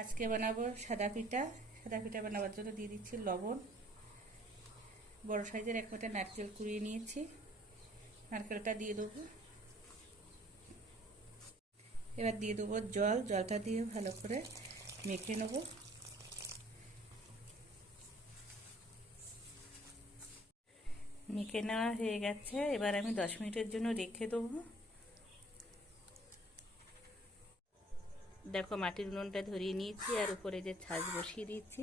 আজকে বানাবো সাদা পিঠা। সাদা পিঠা বানাবার জন্য দিয়ে দিচ্ছি লবণ। বড় সাইজের এক মোটা নারকেল কুড়িয়ে নিয়েছি। নারকেলটা দিয়ে দেবো। এবার দিয়ে দেবো জল। জলটা দিয়ে ভালো করে মেখে নেব। মেখে নেওয়া হয়ে গেছে। এবার আমি দশ মিনিটের জন্য রেখে দেবো। দেখো মাটির উনুনটা ধরিয়ে নিয়েছি আর উপরে যে ছাঁচ বসিয়ে দিয়েছি।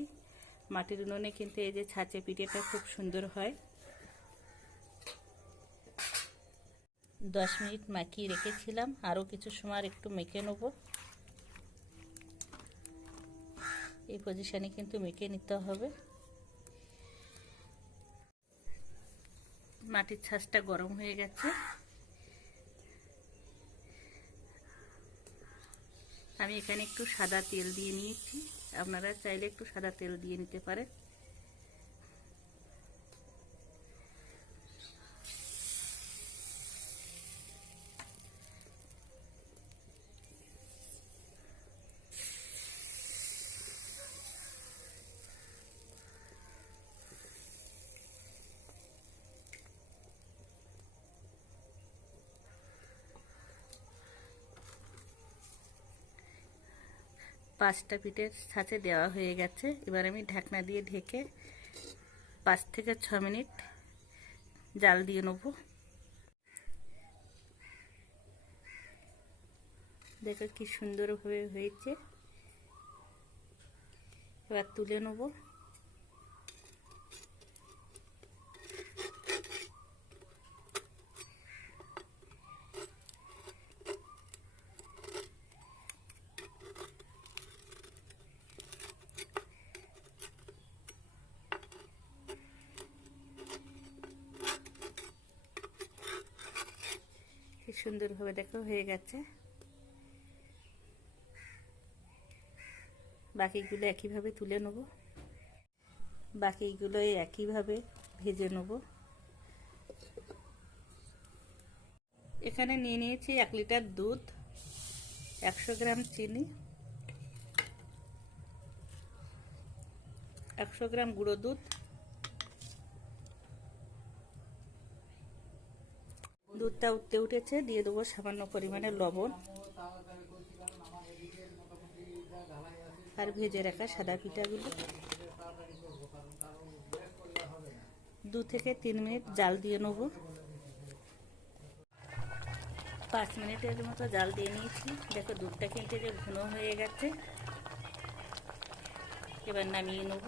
মাটির উনুনে কিন্তু এই যে ছাঁচে পিঠেটা খুব সুন্দর হয়। দশ মিনিট মাখিয়ে রেখেছিলাম, আরও কিছু সময় একটু মেখে নেব। এই পজিশানে কিন্তু মেখে নিতে হবে। মাটির ছাঁচটা গরম হয়ে গেছে। আমি এখানে একটু সাদা তেল দিয়ে নিয়েছি। আপনারা চাইলে একটু সাদা তেল দিয়ে নিতে পারেন। পাঁচটা পিঠের সাথে দেওয়া হয়ে গেছে। এবার আমি ঢাকনা দিয়ে ঢেকে পাঁচ থেকে ছ মিনিট জাল দিয়ে নেব। দেখো কি সুন্দরভাবে হয়েছে। এবার তুলে নেব। সুন্দরভাবে দেখো, হয়ে গেছে। বাকিগুলো একইভাবে তুলে নেব। বাকিগুলো একইভাবে ভেজে নেব। এখানে নিয়ে নিয়েছি এক লিটার দুধ, একশো গ্রাম চিনি, একশো গ্রাম গুঁড়ো দুধ দুধটা উঠতে উঠেছে, দিয়ে দেবো সামান্য পরিমাণে লবণ। আর ভেজে রাখা সাদা পিঠাগুলো। দু থেকে তিন মিনিট জাল দিয়ে নেব। পাঁচ মিনিটের মতো জাল দিয়ে নিয়েছি। দেখো দুধটা কিন্তু যে ঘন হয়ে গেছে। এবার নামিয়ে নেব।